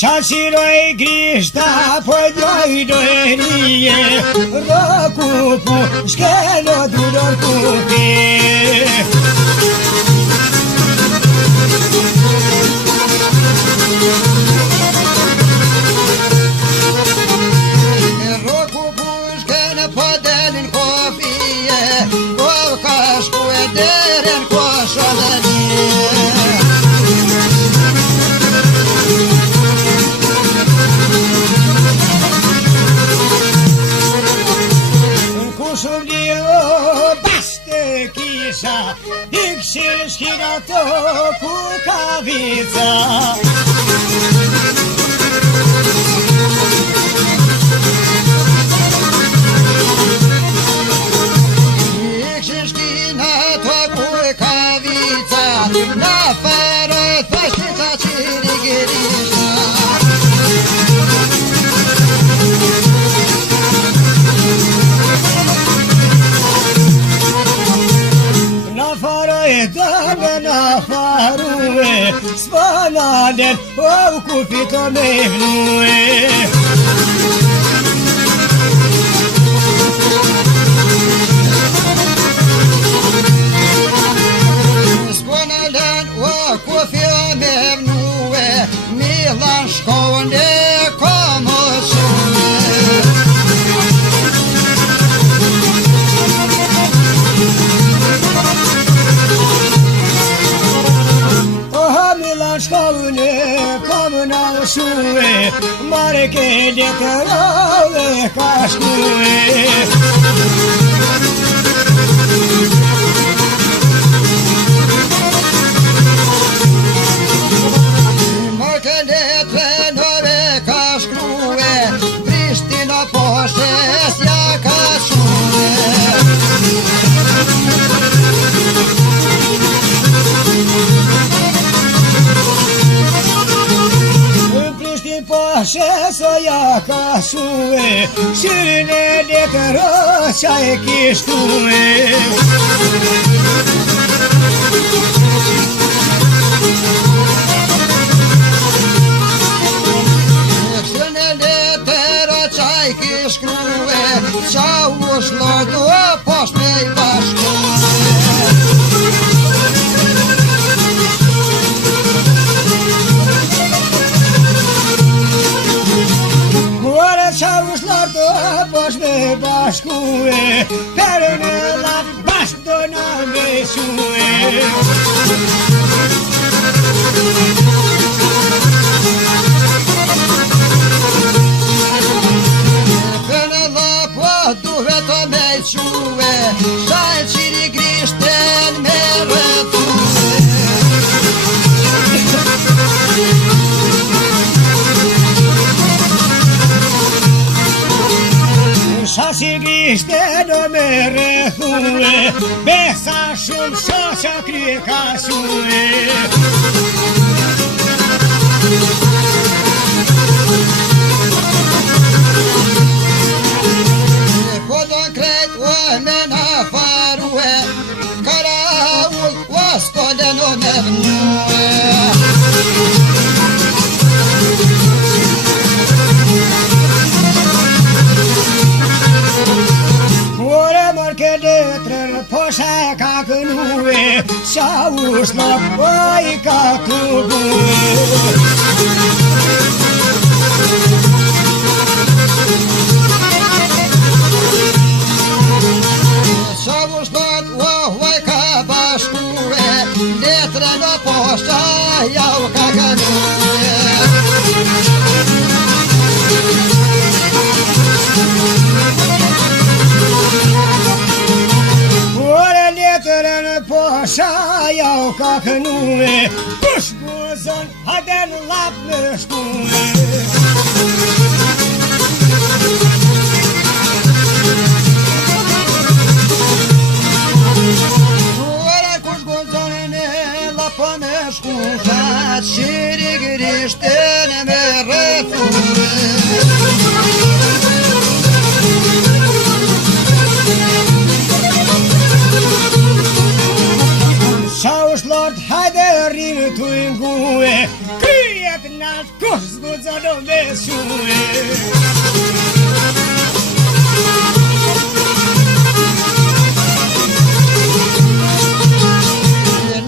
Shashiroj grishta për dojrije, rëkupu shkelo duror kupi. Rëkupu shkelo për delin kofije, kov kashku e deren koshodanje. Ikshin shkina to kukavica. Ikshin shkina to kukavica, na fare thashita qirigirisha. Dame na farue, spanalen, au kupito me vnue. Spanalen, au kupito me vnue, Milan shkone komosune. Shkone kamna shue, marke deterove kashkue. Marke deterove kashkue, Prishtina poshes ja kashkue. Pasheso ja kashue, shirine letero qaj kishtue. Shirine letero qaj kishtue, qa u shlordu posh me I bashkue. Posh me bashkue, perën e lap bashk do na veque. Perën e lap duhe të veque, shaj qiri grishten me rëtue. Shashi grishte do me rëthue, besa shumë shosha krye kashue. Po do krejt o me na farue, Karaul o stole no me vnue. Posha ka kënue, qa u shlop boj ka tugue. Qa u shlop boj ka bashkue, letre në posha ja u ka kënue. Posha ja u ka kënue, kush buzon hajde në lap me shkue. Kush buzon e lap po me shkushat Shiri grishten me rëthune Sa është lart hajde rrinë të ingue Kryet natë kush zgudzano me shue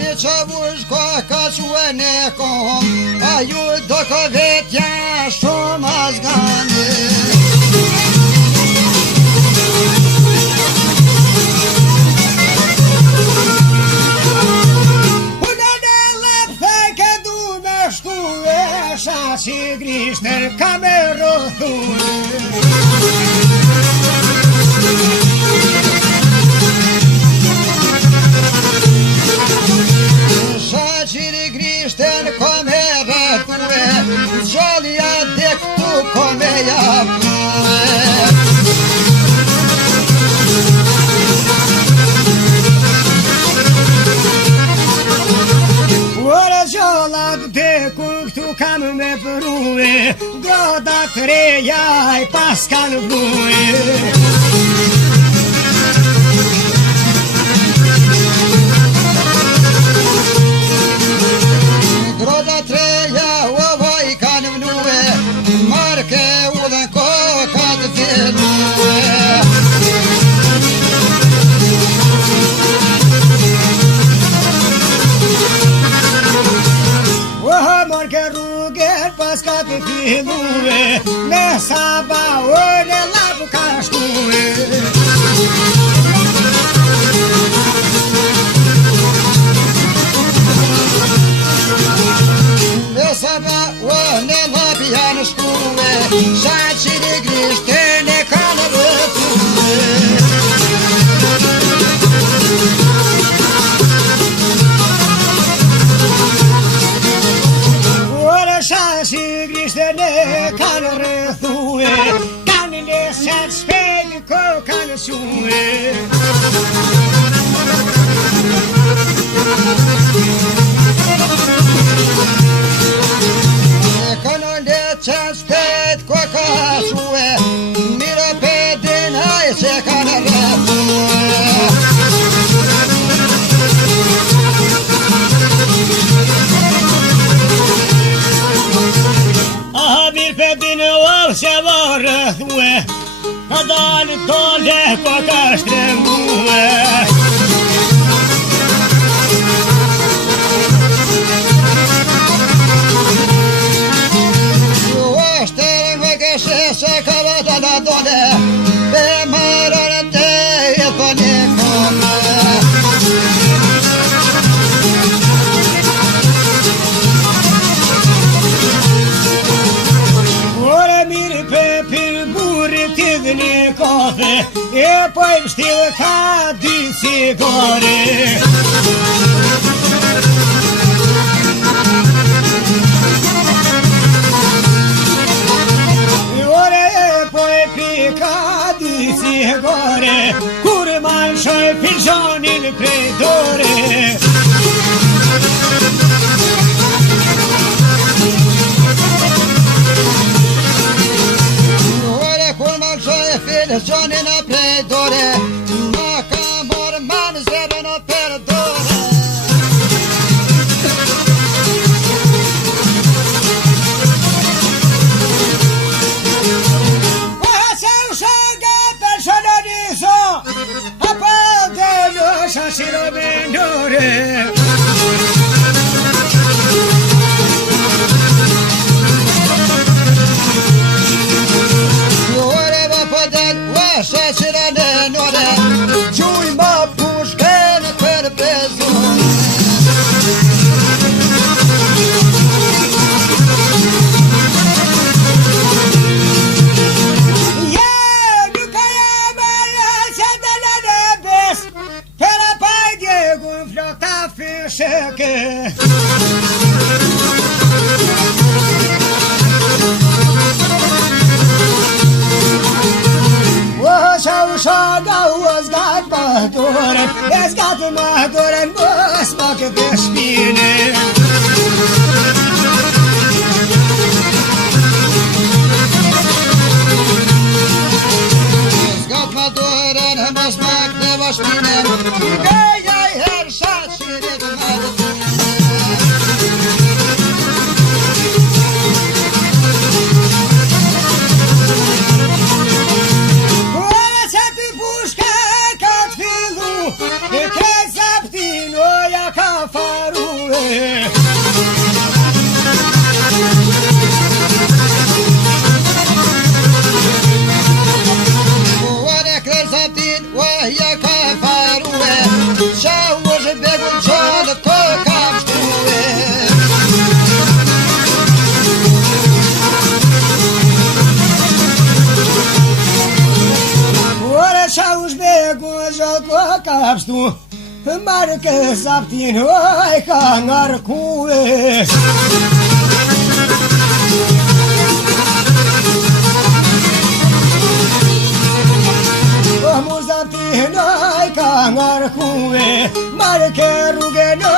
Një qavush ka que ne kom A ju do ko vetja shumë azgane Shaci grishter ka me rëthune Shaci grishter ka me rëthune Gjallia dhe këtu ka me japune Ora gjallat dhe kur këtu kam me përue Goda të reja I pas kanë vlue Groda treja ovo I kanë vlue Marke u dhe koka të filue Marke rrugër pas ka të fillue Me saba ore lapu ka shtue Me saba ore lapu janë shkue Shaqiri grishten e kanë rëtue Shaci grishten e kanë rëthue Kanë leset shpejt ko kanë shue Kanë leset shpejt ko ka shue Miro pedin haj që kanë rëthue Se varë thue A dalë tole ko ka shtremue Ju është me këshe se ka vata da dole Be mërën te I thoni kome E po I mështilë ka dy cigare Ore e po I pika dy cigare Kur manshoj filxonin prej dore Filxonin a prej dore Ma ka morë manë zërën o për dore Po se u shanga për shononizo A për dhe në shashiro me nore Shashira në nore Gjuj ma pushken për bezone Ja, nuk ka jama që të në në bes Per a paj djegun flota fisheke Shaga was got mahduran, has got mahduran, was këtë shpine. Zgat ma dorën, mos mak në vashpine, Gaja I herë shatë shirit më rëtë. Kuara që ty pushka ka t'fillu, e ke zaptin oja ka faru Kuara kërë zaptin oja ka faru Qa u është begun qonë ko kam shtu Kuara qa u shbegu gjatë ko ka pështu, marë ke zaptin oj ka ngarkue. Mu zaptin oj ka ngarkue, marë ke rrugë në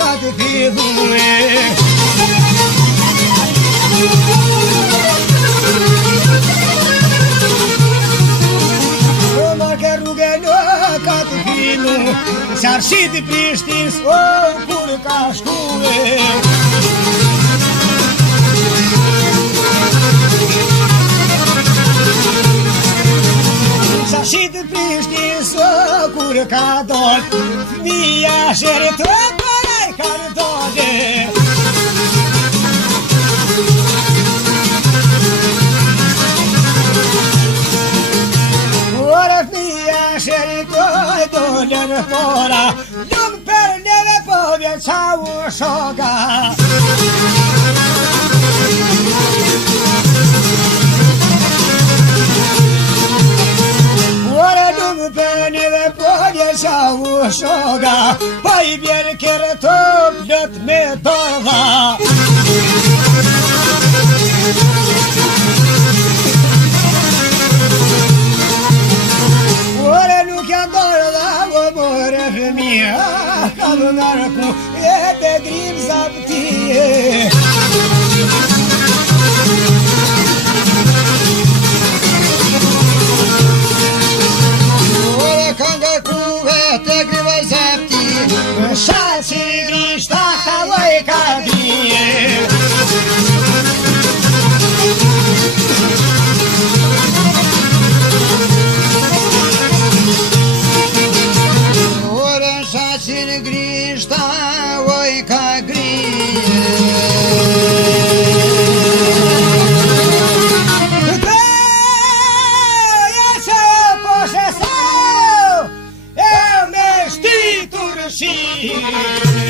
ka të fillue. Marë ke rrugë në ka të fillu, Qarshit I Prishtins, o, kur ka shkue. Qarshit I Prishtins, o, kur ka dojt, Fëmija shërë të paraj ka në dojt. Ora fëmija shërë të dojnë në fora, Ljumë për neve po vjen qa u shoka. Ora ljumë për neve po vjen qa u shoka, Pa I vjen kërë të plët me torva. Ora nuk janë dorë dha o more fëmija, Ka më ngarku e të grim zaptije. Ora ka ngarku e të griva zapti Shatë që grishta ka loj ka dhije. Ora shaqin grishta oj ka grije Këtëja që po shesau, E me shtitur shi.